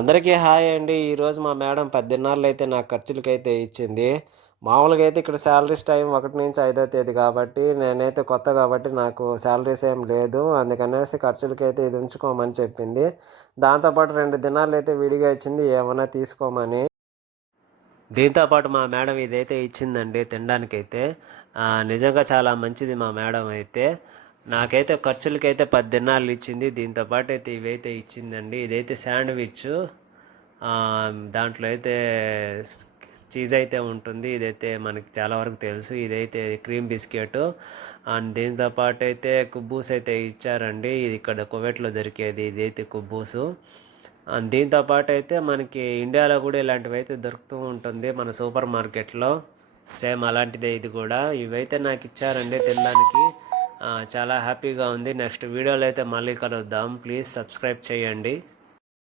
అందరికీ హాయ్ అండి. ఈరోజు మా మేడం 10 దినాలైతే నాకు ఖర్చులకైతే ఇచ్చింది. మామూలుగా అయితే ఇక్కడ శాలరీస్ టైం 1-5వ తేదీ కాబట్టి, నేనైతే కొత్త కాబట్టి నాకు శాలరీస్ ఏం లేదు. అందుకనేసి ఖర్చులకైతే ఇది ఉంచుకోమని చెప్పింది. దాంతో పాటు 2 దినాలైతే విడిగా ఇచ్చింది ఏమన్నా తీసుకోమని. దీంతో పాటు మా మేడం ఇదైతే ఇచ్చిందండి తినడానికైతే. నిజంగా చాలా మంచిది మా మేడం అయితే. నాకైతే ఖర్చులకైతే 10 దినాలు ఇచ్చింది. దీంతో పాటు అయితే ఇవైతే ఇచ్చిందండి. ఇదైతే శాండ్విచ్. దాంట్లో అయితే చీజ్ అయితే ఉంటుంది. ఇదైతే మనకి చాలా వరకు తెలుసు. ఇదైతే క్రీమ్ బిస్కెట్. అండ్ దీంతో పాటు అయితే కుబ్బూస్ అయితే ఇచ్చారండి. ఇది ఇక్కడ కువైట్లో దొరికేది ఇదైతే కుబ్బూసు. దీంతో పాటు అయితే మనకి ఇండియాలో కూడా ఇలాంటివి అయితే దొరుకుతూ ఉంటుంది మన సూపర్ మార్కెట్లో. సేమ్ అలాంటిదే ఇది కూడా. ఇవైతే నాకు ఇచ్చారండి తినడానికి. చాలా హ్యాపీగా ఉంది. నెక్స్ట్ వీడియోలో అయితే మళ్ళీ కలుద్దాం. ప్లీజ్ సబ్స్క్రైబ్ చేయండి.